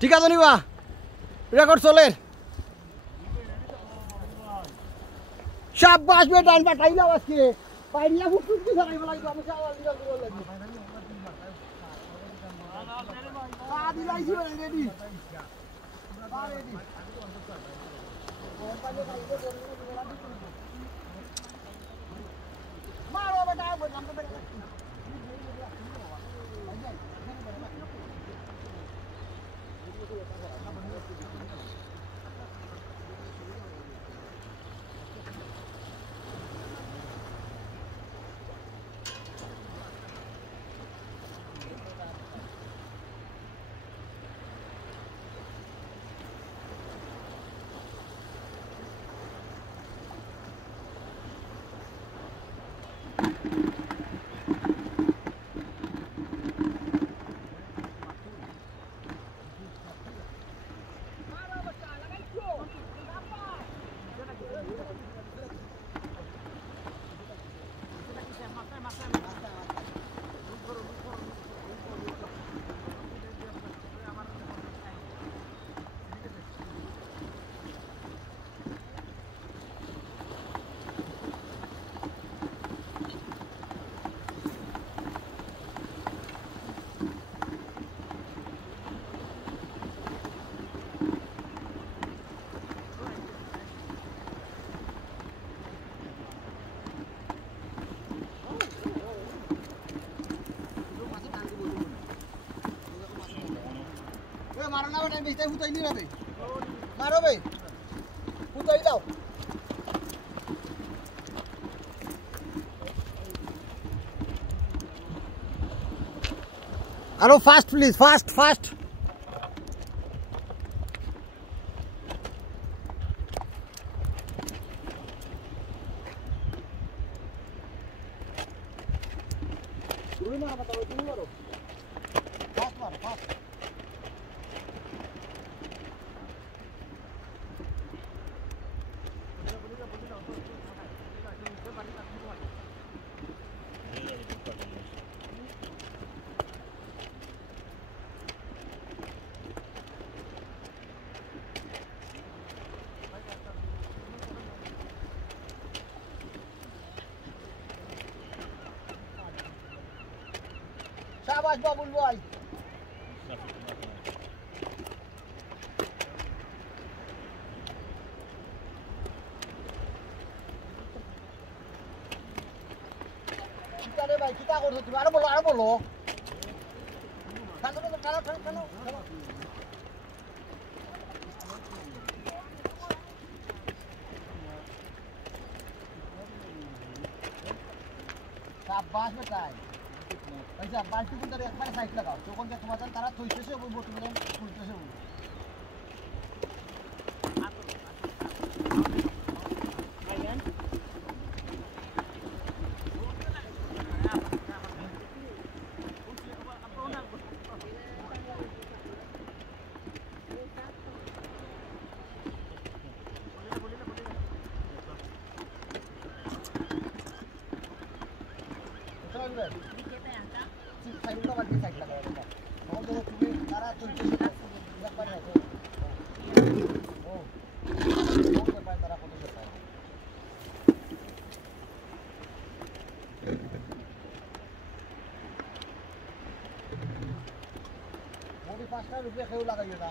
ঠিক আছে নিবা রেকর্ড চলে শাবাশ বেটা আনবা টাইলাও আজকে পাইলা ফুটফুট কি ধরাইব লাগবে আমি চাওয়াল দিবা করব লাগবে আদি লাইছি রেডি রেডি মারো বেটা বললাম তো বেটা मारो ना बेटा बेटा उताई नहीं रहे मारो बे उताई जाओ hello fast please fast fast fast मारो फास्ट शाबाश बाबुल भाई भाई कितना कर सकते हो आरो बोलो चलो शाबाश बेटा ऐसा बाल्टी को अंदर एक बार साइड लगाओ तो कौन क्या समाधान तारा तो इसे वो बोतल में उल्टे से साइड का बाल्टी साइड लगाओ बेटा और देखो तुम्हें तारा तो इसे एक बार है ओ के पास तारा फोटो देता है वो भी 5 रुपया खेव लगाइएगा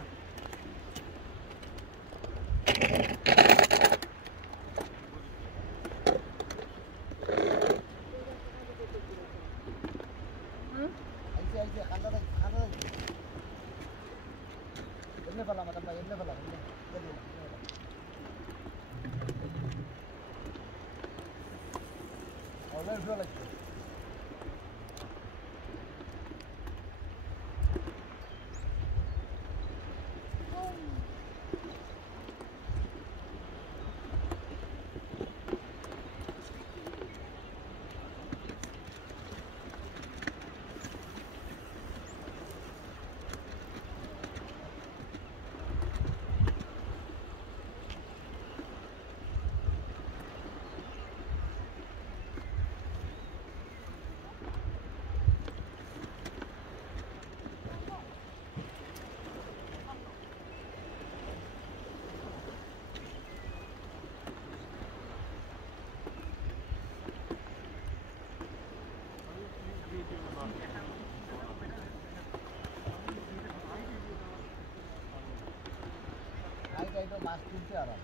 মাছ তুলতে আরাম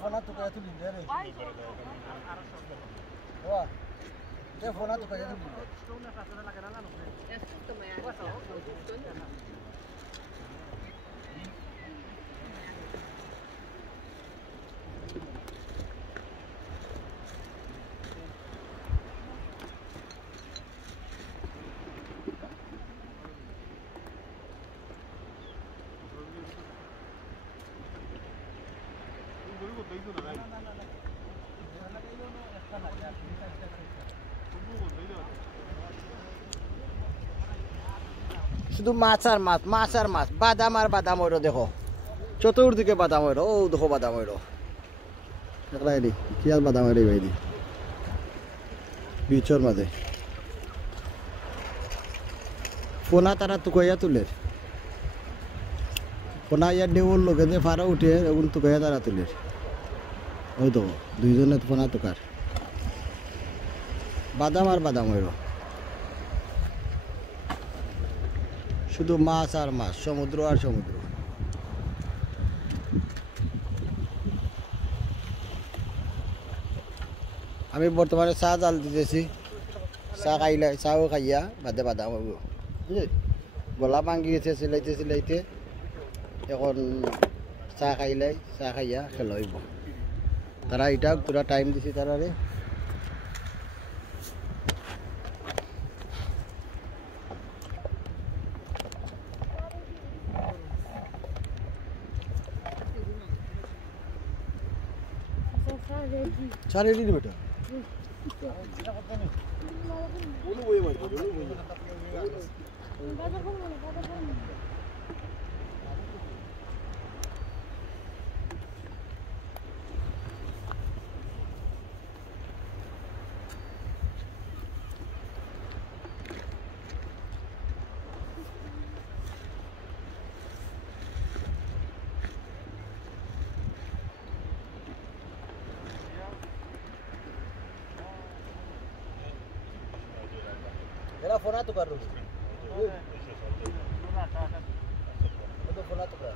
ফোনা তো কয়ে তুলি রে ও তে ফোনা তো কয়ে তুলি শুধু মাছ আর মাছ মাছ আর মাছ বাদাম আর বাদাম হইল দেখো চতুর্দিকে বাদাম হইল ও দেখো বাদাম হইল কি আর বাদাম হইল ভাই বিচর মাঝে পোনা তারা তুকাইয়া তুলে পোনা ইয়ার ডেউর লোকে যে ফারা উঠে এখন তুকাইয়া তারা তুলে ওই তো দুইজনে পোনা তুকার বাদাম আর বাদাম হইল শুধু মাছ আর মাছ সমুদ্র আর সমুদ্র আমি বর্তমানে চা জাল দিতেছি চা খাইলে চাও খাইয়া বাদে বাদাম হইব বুঝলি গলা ভাঙি গেছে চিলাইতে চিলাইতে এখন চা খাইলাই চা খাইয়া খেলা হইব তারা এটা তোরা টাইম দিছি তারারে चार रेडी बेटा मेरा फोन तो कर रहा हूँ तो फोन तो कर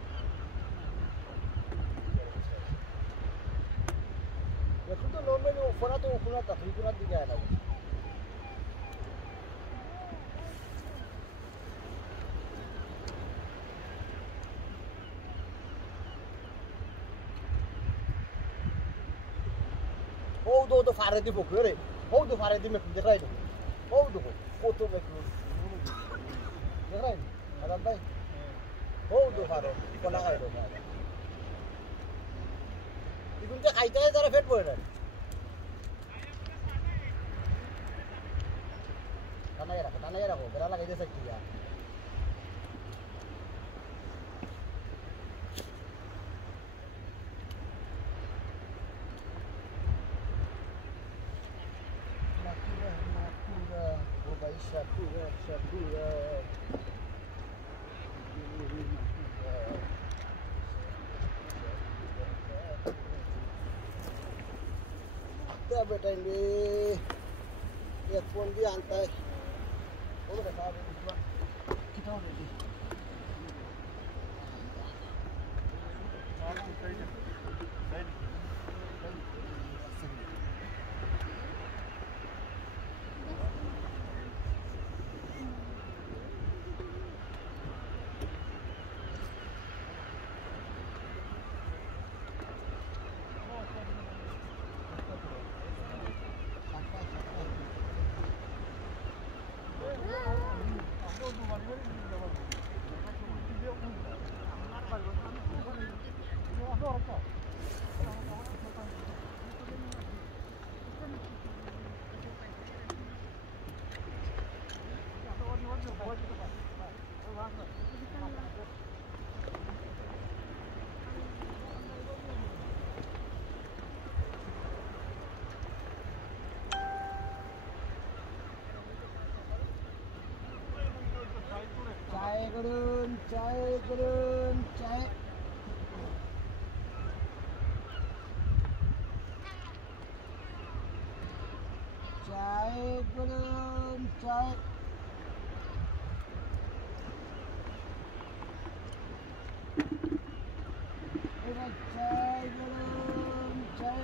ये तो लोन में जो फोन तो फोन तकलीफ ना दिया है ना ओ दो फारे दी बोक रे ओ दो फारे दी में देख रहा है ओ देखो फोटो में देख रहा है अरे भाई ओ दो फारे कोना है दो इबन के खाइते है जरा फेट पड़े खाना ये रखो बेरा लगा दे सकती है Shakura, Shakura. क्या बैठेंगे ये फोन भी आता है वो बता दे कितना हो रही चाय करून चाय चाय গরম চাই চাই গরম চাই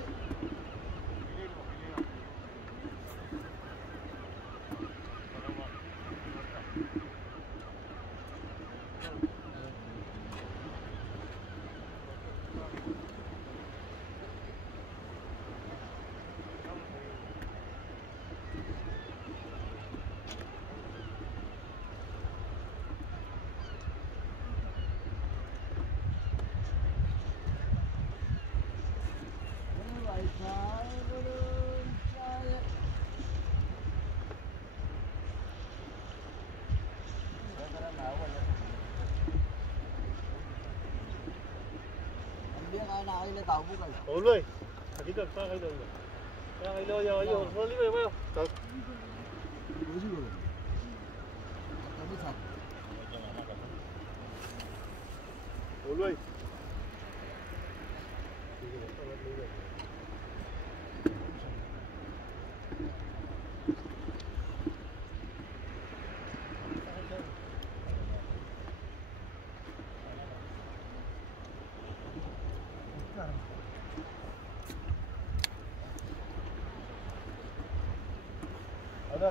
Ủa luôn, chỉ được sao hay được rồi. Sao hay lo giờ giờ thôi đi về bao. Được. Ủa luôn. Ada.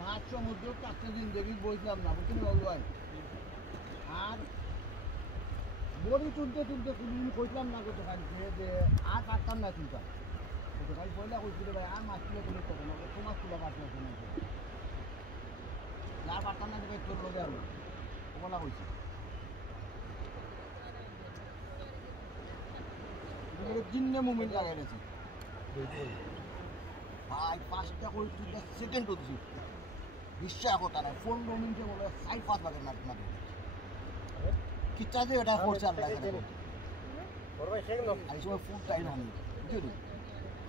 মাছ সমুদ্র কাছে জিন্দগি বুঝলাম না বুঝতে পারলাম আর বড়ি তুলতে তুলতে কোনদিন কইলাম না কত কালকে যে আর কাটতাম না তুলতাম কত কাল পয়লা কইছিল ভাই আর মাছ তুলে তুমি কত না তোমার তুলা কাটতে হবে না আর কাটতাম না যে তোর লগে আর বলা কইছে জিন্নে মুমিন লাগাই দিয়েছে ভাই 5টা করে 2টা সেকেন্ড হচ্ছে বিশ্বাস কথা নাই 15 মিনিটে বলে 5 ভাগের নাট মারি কিচ্ছা যে এটা করছে আল্লাহ করে ভাই শেখ না আই সব ফুল টাইট আমি বুঝলি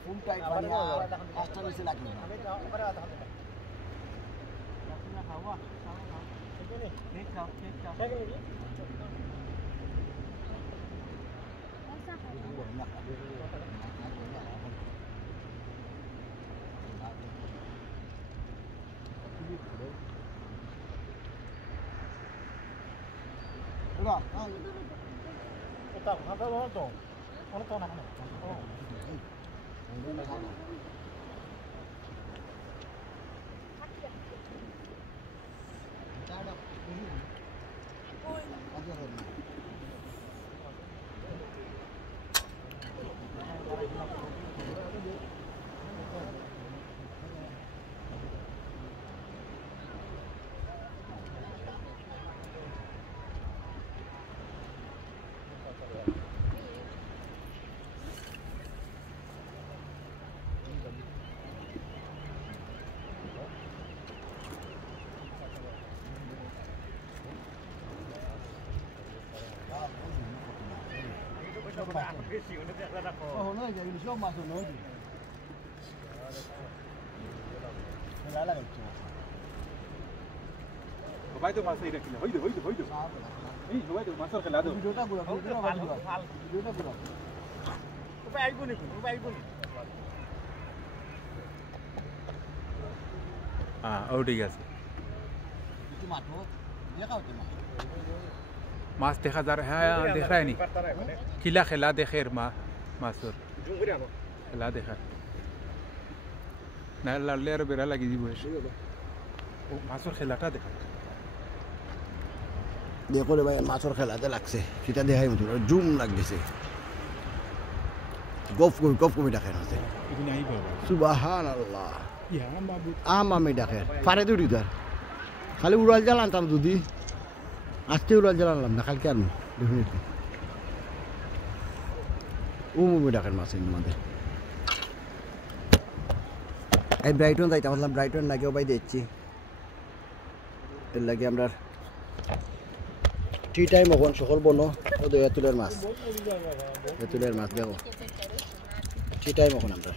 ফুল টাইট মানে পাঁচটা নিচে লাগবে না আমি করে আধা ঘন্টা আপনারা খাওয়া ঠিক আছে ঠিক খাও ঠিক খাও ঠিক আছে Udah, kita ada lo dong. Ono to nak. Oh. Oh, no, ya inició más o menos. La la hecho. Vai to masai rakhi. Hoide. Ei, vai to masar khela do. Videota pura, videota pura. Vai aibuni. ও ঠিক আছে কিছু মাঠো দেখাও তো না মাছ দেখা যায় হ্যাঁ দেখায়নি কিলা খেলা দেখের মাছর খেলা দেখা না লাড়লে আর বেড়া লাগি দিব ও মাছর খেলাটা দেখা দেখো রে ভাই মাছর খেলাতে লাগছে সেটা দেখাই মতো জুম লাগছে গফ কবি দেখেন আছে সুবহানাল্লাহ আমি দেখেন পারে দুটি ধর খালি উড়াল জাল আনতাম দুদি আজকে উড়াল জাল আনলাম না কালকে আনবো ডেফিনেটলি মুভি দেখেন মাছের মধ্যে এই ব্রাইটন যাইতে বললাম ব্রাইটন লাগেও ভাই দিচ্ছি এর লাগে আমরা টি টাইম এখন সকল বনো এতুলের মাছ দেখো টি টাইম এখন আমরা